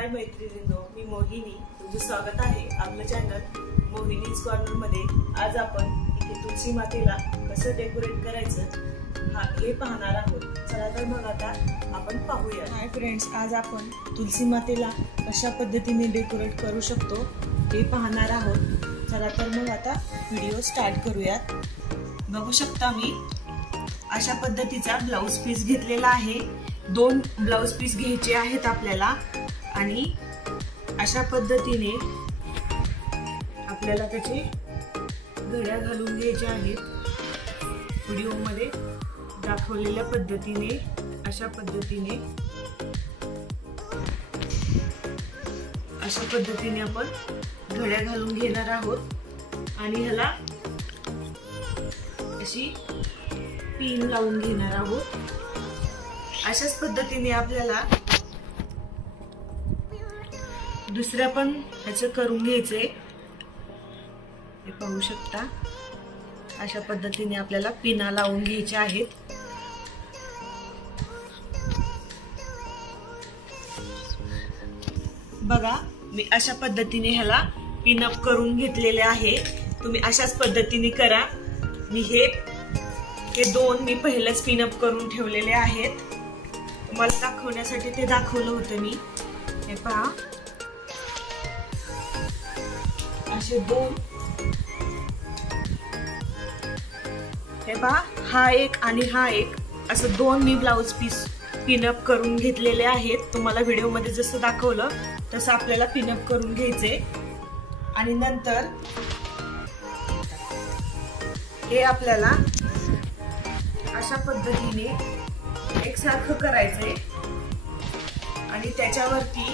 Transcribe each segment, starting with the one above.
हाय मैत्रिणींनो, मी मोहिनी. तुमचं स्वागत आहे आपल्या चॅनल मोहिनीज कॉर्नर मध्ये. आज आपण इथे तुलसी मातेला कसं डेकोरेट करायचं हे पाहणार आहोत. चला तर मग आता आपण पाहूया. हाय फ्रेंड्स, आज आपण तुलसी मातेला कशा पद्धतीने डेकोरेट करू शकतो हे पाहणार आहोत. चला तर मग आता व्हिडिओ स्टार्ट करूयात. बघू शकता मी अशा पद्धतीचा ब्लाउज पीस घेतलेला आहे. 2 ब्लाउज पीस घ्यायचे आहेत आपल्याला आणि अशा पद्धतीने आपल्याला त्याचे घड्या घालून घ्यायचे आहेत. व्हिडिओ मध्ये दाखवलेल्या पद्धतीने अशा पद्धतीने आपण घड्या घालून घेणार आहोत आणि ह्याला अशी पिन लावून घेणार आहोत. अशाच पद्धतीने आपल्याला दुसऱ्या पण ह्याचं करून घ्यायचंय. हे पाहू शकता अशा पद्धतीने आपल्याला पिना लावून घ्यायच्या आहेत. बघा मी अशा पद्धतीने ह्याला पिनअप करून घेतलेले आहे. तुम्ही अशाच पद्धतीने करा. मी हे 2 मी पहिलेच पिनअप करून ठेवलेले आहेत. तुम्हाला दाखवण्यासाठी ते दाखवलं होतं मी. हे पहा असे 2. हे पहा हा एक आणि हा एक असं 2 मी ब्लाउज पीस पिनअप करून घेतलेले आहेत. तुम्हाला व्हिडिओ मध्ये जसं दाखवलं तसं आपल्याला पिनअप करून घ्यायचे आणि नंतर हे आपल्याला अशा पद्धतीने एकसारखं करायचंय आणि त्याच्यावरती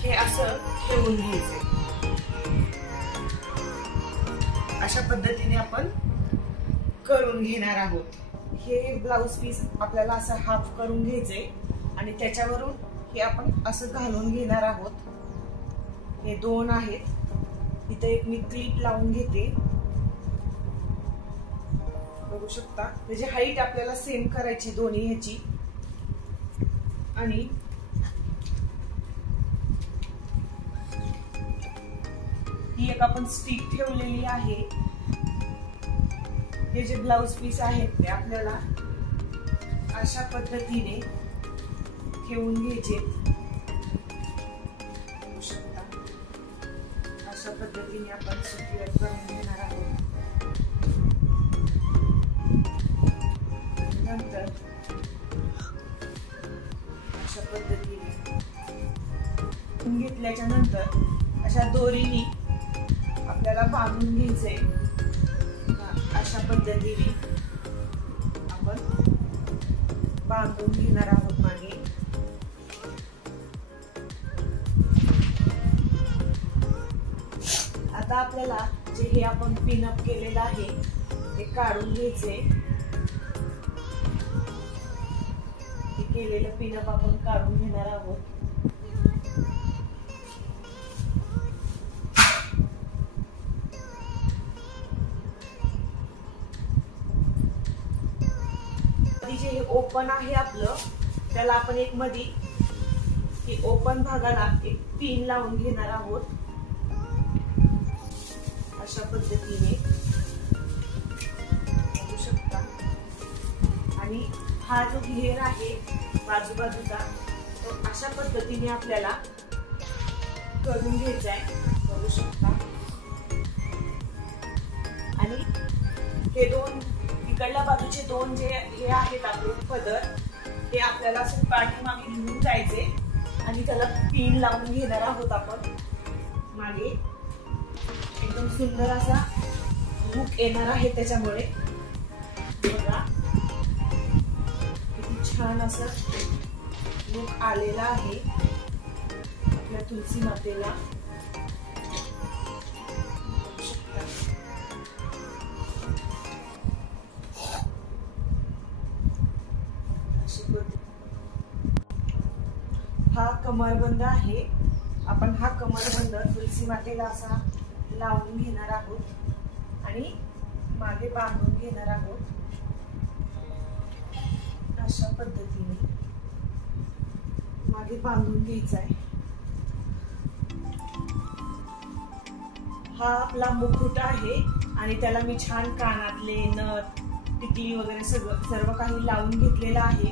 हे असं ठेवून घ्यायचंय. अशा पद्धतीने आपण करून घेणार आहोत. हे ब्लाउज पीस आपल्याला असं हाफ करून घ्यायचंय आणि त्याच्यावरून हे आपण असं घालून घेणार आहोत. हे 2 आहेत. इथे एक मी क्लिप लावून घेते. बघू शकता त्याची हाईट आपल्याला सेम करायची दोन्ही ह्याची. आणि ही एक आपण स्टिक ठेवलेली आहे. हे जे ब्लाउज पीस आहेत ते आपल्याला अशा पद्धतीने ठेवून घ्यायचे. बघू शकता अशा पद्धतीने आपण सिक्युअर करून घेणार आहोत. नंतर अशा पद्धतीने घेतल्याच्या नंतर अशा दोरीने आपल्याला बांधून घ्यायचे. अशा पद्धतीने आपण बांधून घेणार आहोत मागे. आता आपल्याला जे हे आपण पिनअप केलेलं आहे ते काढून घ्यायचे. केलेलं पिनअप आपण काढून घेणार आहोत. जे हे ओपन आहे आपलं त्याला आपण एक मध्ये हे ओपन भागाला एक पिन लावून घेणार आहोत. अशा पद्धतीने बघू शकता. आणि हा जो घेर आहे बाजूबाजूचा तो अशा पद्धतीने आपल्याला करून घ्यायचा आहे. बघू शकता. आणि हे 2 इकडल्या बाजूचे 2 जे हे आहेत आपले पदर ते आपल्याला असं पाठीमागे घेऊन जायचे आणि त्याला पिन लावून घेणार आहोत आपण मागे. एकदम सुंदर असा लुक येणार आहे त्याच्यामुळे. बघा छान असं लुक आलेला आहे आपल्या तुलसी मातेला. हा कमरबंद आहे. आपण हा कमरबंद तुलसी मातेला असा लावून घेणार आहोत आणि मागे बांधून घेणार आहोत. अशा पद्धतीने मागे बांधून घ्यायचा आहे। हा आपला मुकुट आहे आणि त्याला मी छान कानातले नथ टिकली वगैरे सर्व काही लावून घेतलेला आहे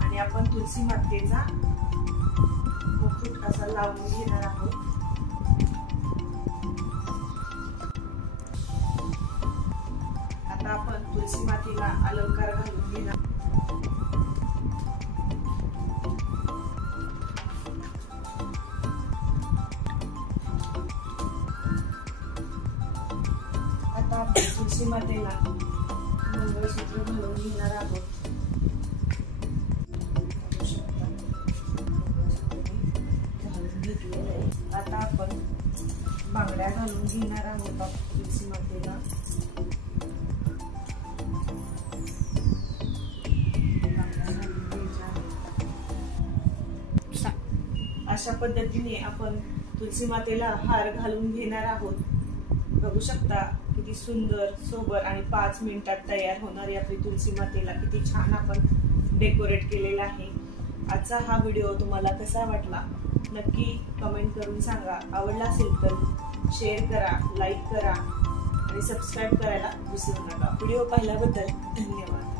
आणि आपण तुलसी मातेचा मुकुट असा लावून घेणार आहोत। आता आपण तुलसी मातेला अलंकार घालून घेणार। आता आपण तुलसी मातेला मंगळसूत्र घालून घेणार आहोत। घालून घेतलेलं आहे। आता आपण बांगड्या घालून घेणार आहोत तुलसी मातेला। अशा पद्धतीने आपण तुलसी मातेला हार घालून घेणार आहोत। बघू शकता किती सुंदर सोबर आणि 5 मिनिटात तयार होणारी आपली तुलसी मातेला किती छान आपण डेकोरेट केलेला आहे। आजचा हा व्हिडिओ तुम्हाला कसा वाटला नक्की कमेंट करून सांगा। आवडला असेल तर शेअर करा, लाईक करा आणि सबस्क्राईब करायला विसरू नका। व्हिडिओ पाहिल्याबद्दल धन्यवाद।